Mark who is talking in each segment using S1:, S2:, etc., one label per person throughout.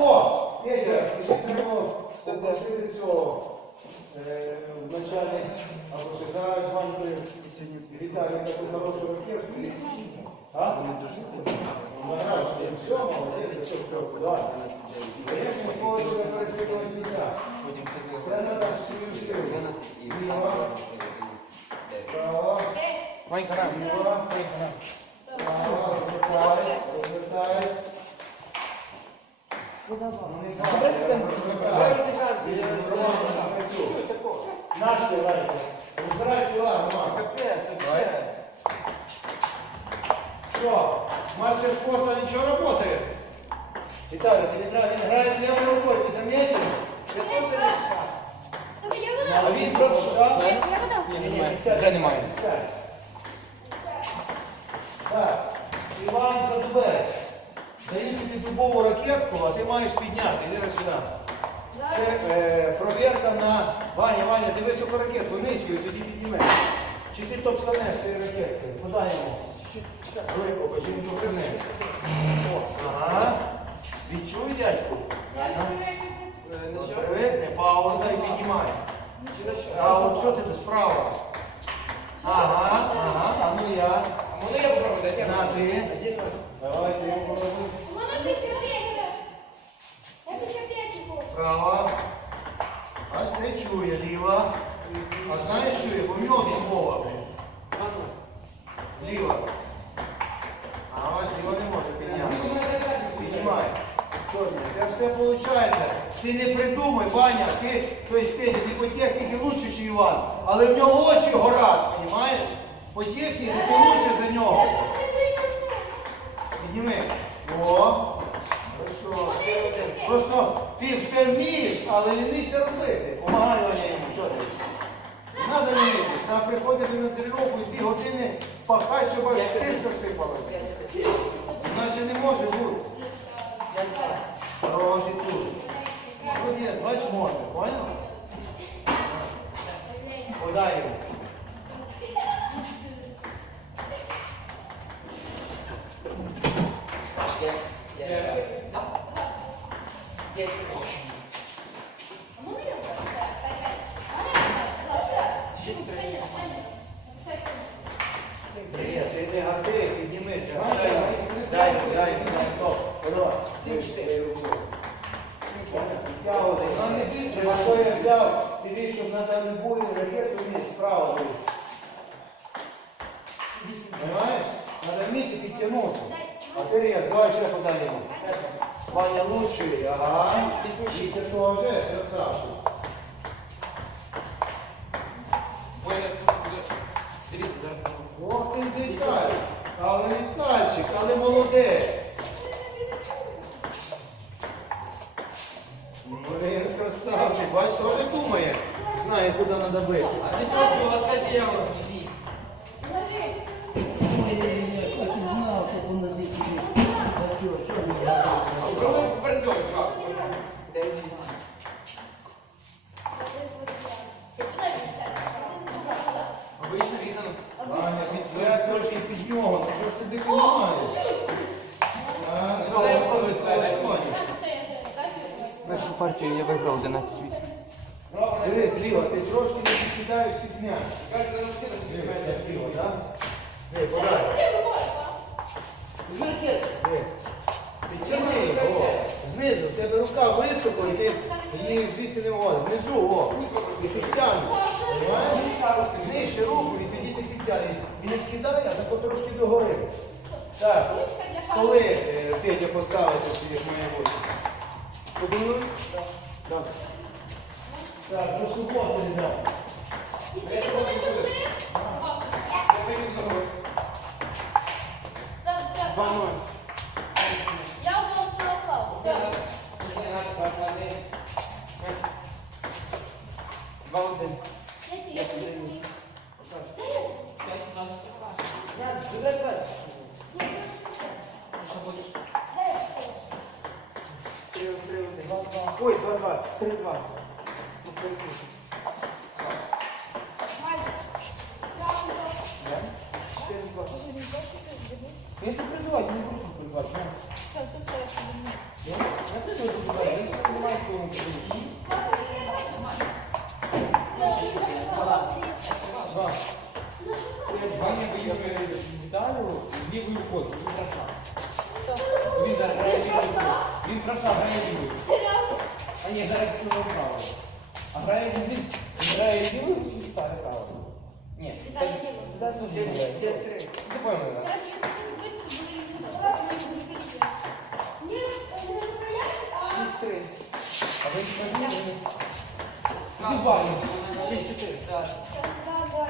S1: О, Петя, треба попросити цього е, в началі, або ще зараз Ванькою Віталій таку хорошу ракетку. А? Сильні. Все, молодець, все, все, да. Конечно, ніколи не пересилювати нельзя. Це треба всю силу. Ліва, права, ліва, права, розвертає, розвертає. Ну, не знаю, Наш давайте. Розбирай села, Роман. Все, мастер спорта ничего работает. Виталий, ты не играешь, он играет левой рукой, ты заметил? Ты тоже левша.
S2: А він просто. Ні, немає. Вже немає.
S1: Ракетку, а ти маєш підняти. Іди сюди. Це е, провірка на Ваня, Ваня, ти високу ракетку, низькою, тоді піднімеш. Чи ти топсанеш цією ракеткою? Подай йому. Викопай, чи він поверне. Ага. Відчуй, дядьку. Привикне, пауза і піднімай. А от що ти тут справа? Ага, ага, а ну я.
S2: А можна я попробую дати?
S1: На ти. Давай ти його пороби. Права. А все чує, ліва. А знаєш, що тут мова. блін. Ліва. А ось ліва не може підняти. Піднімай. Чорний, у все виходить. Ти не придумай, Ваня, ти, то есть Петя, ти по техніці лучше, ніж Іван. Але в нього очі горять, розумієш? По техніці ти лучше за нього. Підніми. О, хорошо. Просто ти все вмієш, але лінися робити. Помагай Ваня йому, що ти? Не треба Треба приходити на тренування і дві години пахати, щоб аж ти засипалася. Значить не може бути. Хороший тут. Тут є, бач, можна, понял? Подай йому. Ні, взяв, ти щоб на любую ракету вниз, справа дивись. Понимаєш? Надо вміти підтягнути. А ти рез, давай ще йому. Ваня лучший, ага. І ти теж, красавчик. Ох ти Віталій. Але Вітальчик, але молодець. Не
S2: Попробуй попередьовувати, чувак. Обично різано.
S1: Ваня, під себе трошки під нього, ну що ж не розумієш? А, ну, це все відповідь.
S2: Першу партію я виграв 11 8
S1: Дивись, Ліва, ти трошки не підсідаєш під м'яч. Диви, так? Диви, подай. Диви. Його. Знизу, в тебе рука високо, і ти її звідси не можеш. Внизу, о. І підтягни. Понимаєш? Нижче руку і тоді ти підтягнеш. І не скидай, а тако трошки догори. Так, столи е, Петя поставити як має бути. Подумали? Так. Так, до скупати, ребята.
S2: Два
S1: do that first.
S2: 3-20, 3-20. Если придувать, не
S3: будешь придувать, нет? Я
S4: придую придувать, если придувать, то он Два. Два не выиграли Виталию, левый уход, не краса. Він краса, грає лівою рукою. Він правша грає лівою.
S3: Серйозно?
S4: А ні, зараз чого право. А грає він, він грає лівою чи Віталій право? Ні.
S3: Віталій лівою.
S4: Віталій теж лівою. Ти понял, так?
S3: Короче, я хочу бити, щоб ви не забрали, але не перейти. Ні, не розмовляйте, а...
S4: А ви не кажете? Дубай.
S5: Шість чотири.
S3: Да, да.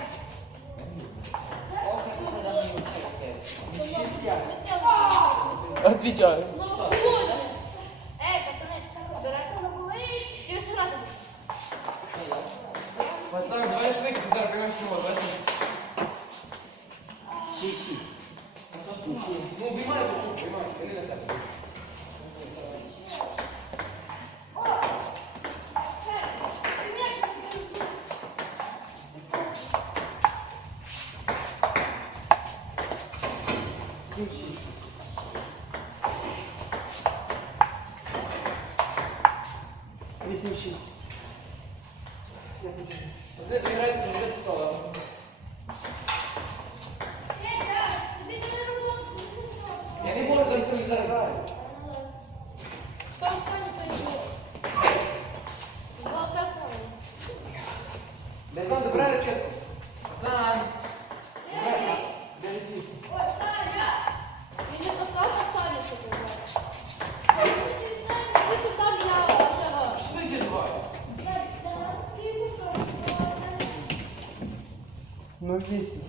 S4: Отвечаю.
S3: Ну, хуй! Ей, пацани, берете на були і ось грати.
S4: Так, давай швидше, зараз прямо чого, давай.
S5: Шість шість.
S4: Ну, обіймай, обіймай, ти не на себе.
S3: О! Це, м'яч не держу.
S5: Сім шість. Вісім шість.
S4: Це грайте вже стола.
S3: Ей, да, тобі ще не роботу,
S4: Я не можу там собі зараз.
S3: Хто останній прийшов? Золота кроля.
S4: Пацан, забирай ракетку.
S3: Ой, Саня! Він не поставив Саню, що ти робиш. Ви сюди для цього.
S4: Швидше давай.
S5: Ну вісім.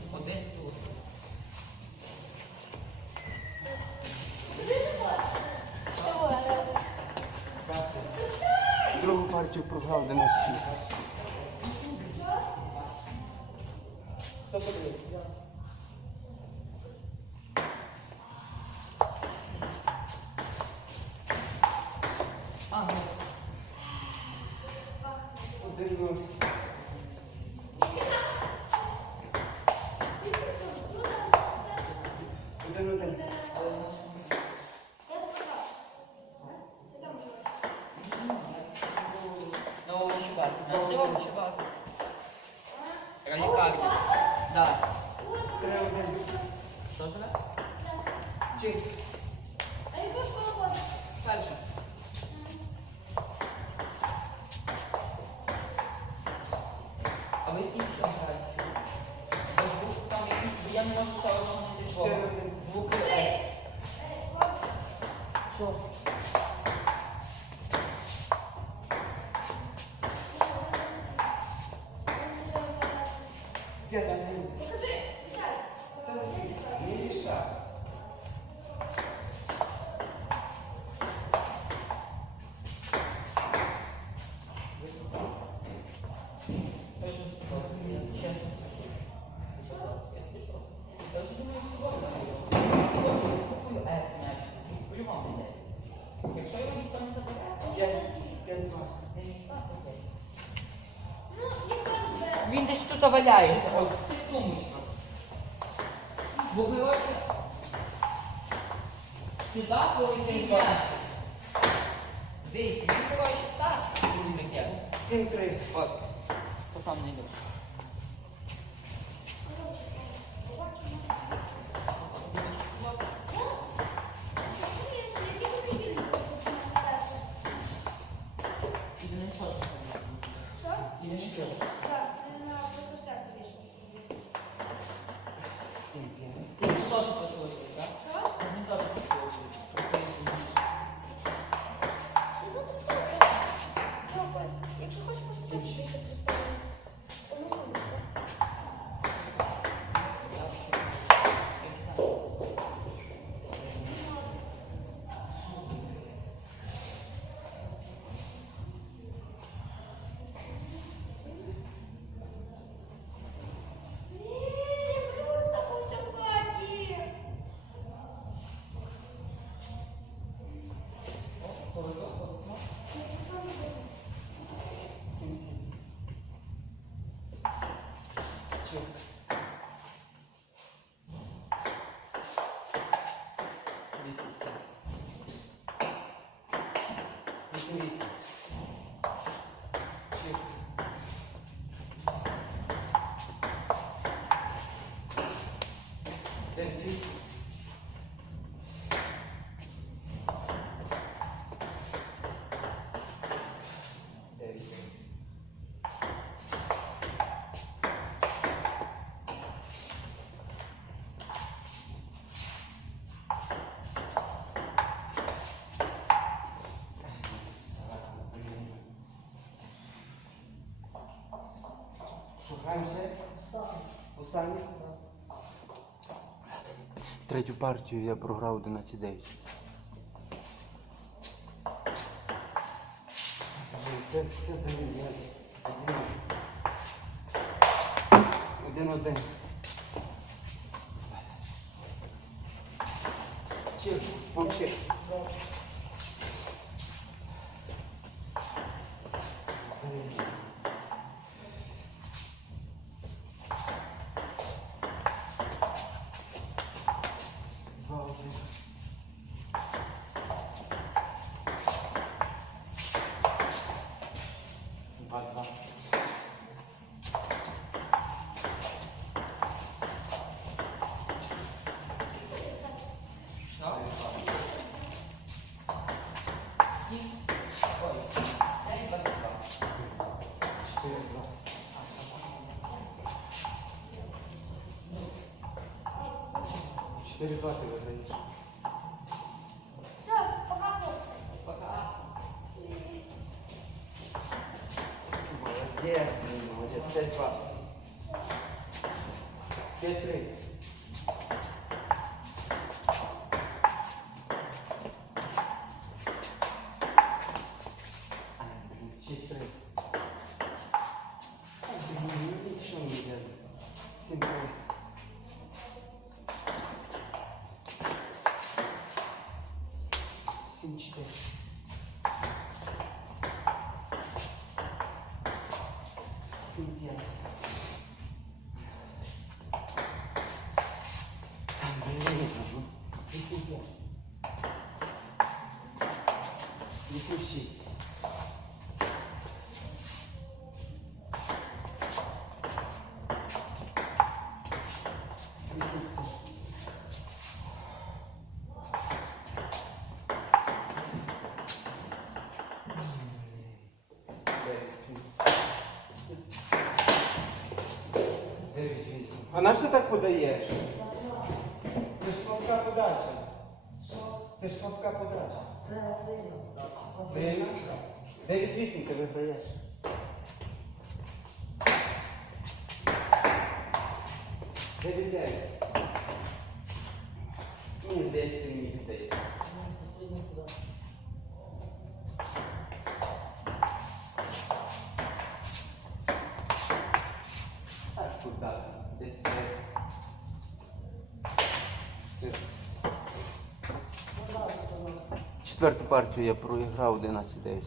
S5: Один. Що живе?
S1: Чи?
S3: А яку школу ходиш?
S5: Перше. Він десь тут валяється. Ти. Бо ви очі. Сюди полетить м'яч. Десь, він коротше так. Він таке.
S1: Сім три.
S5: От. То там не йде.
S3: Якщо хочеш, можеш просто.
S1: Сім сім. Чотири.
S6: Вісім, сім. Вісім, вісім. Дев'ять, вісім. Дев'ять, дев'ять. Шукаємося? Останній?
S7: Третю партію я програв 11-9.
S6: Це, блін, я... Один-один. Чир, мовчи. 4-2 ты выиграешь.
S3: Все, пока, Пока.
S6: Молодец, молодец. 5-2. 5-3. А на що так подаєш? Це ж слабка подача. Це ж слабка подача. Це сильно. Сильно? Дев'ять вісім ти виграєш. Дев'ять дев'ять. Мені здається, мені віддаєш. Так, тут далі. Десять дев'ять. Серце.
S7: Четверту партію я програв 11-9.